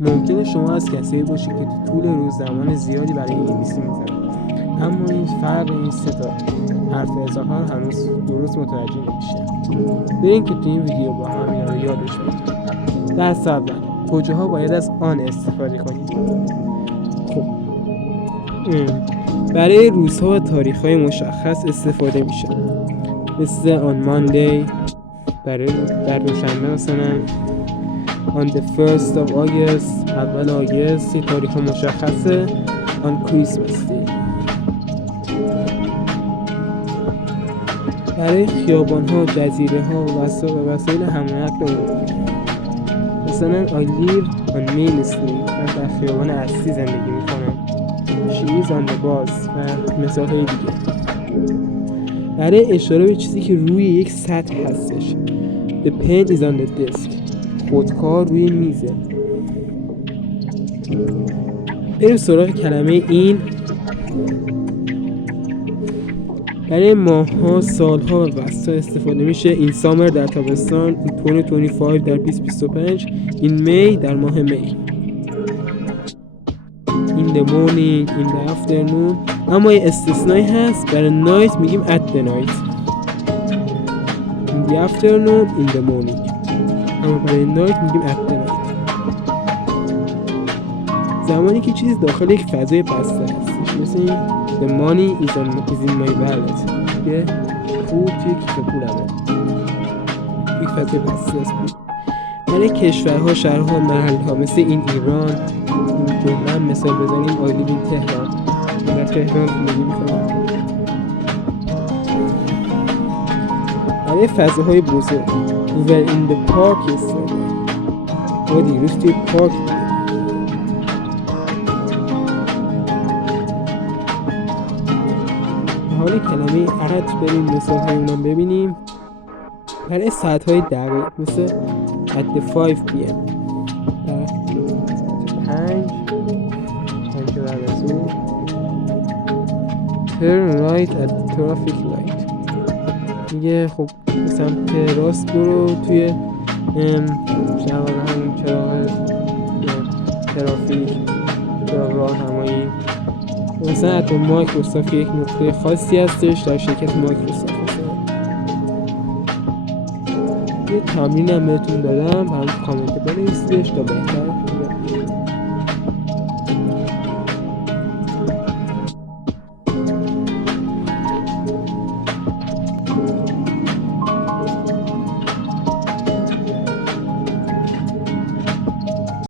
ممکنه شما از کسایی باشید که تو طول روز زمان زیادی برای انگلیسی میذارید، اما این فرق این سه تا حرف اضافه هنوز درست متوجه نمیشه. بریم که تو این ویدیو با هم اینا رو یادش بگیریم. درس اول، کجاها باید از آن استفاده کنیم؟ خب برای روزها و تاریخ‌های مشخص استفاده میشه، مثل on Monday، در دوشنبه مثلا on the 1st of August، اول آگست، یه تاریخ مشخصه on Christmas Day. برای خیابان‌ها، جزیره‌ها و وسایل حمل و نقل عمومی، مثلا I live on Main Street، من در خیابان اصلی زندگی میکنم. She is on the bus و مثال‌های دیگه. برای اشاره به چیزی که روی یک سطح هستش، The pen is on the desk، خودکار روی میزه. بریم سراغ کلمه این. برای ماه‌ها، سال‌ها و فصل‌ها استفاده میشه. In summer در تابستان، in 2025 در 2025، in May در ماه می، in the morning، in the afternoon. اما یه استثنایی هست، برای night میگیم at the night، in the afternoon، in the morning. اما برای night میگیم at the night. زمانی که چیزی داخل یک فضای بسته هستش، مثل the money is in my wallet، که پول توی کیف پولمه، یک فضای بسته است. برای کشورها، شهرها، محلها، مثل این ایران، این جمله مثال بزنیم I live in تهران، در تهران زندگی میکنم. برای فضاهای بزرگ we were in the park yesterday، ما دیروز توی پارک بودیم. حالا کلمه at بریم مثال های اونم ببینیم. برای ساعت های دقیق، مثل at the 5 p.m، در ساعت 5 بعد از اون turn right at the traffic light، میگه خب به سمت راست برو توی شواغ همون چراغ ترافیک، چراغ راهنمایی. مثلا ات مایکروسافت یک نقطه خاصی هستش در شرکت مایکروسافت. یه تمرین هم بهتون دادم، هم کامنت بنویسیدش تا بهتر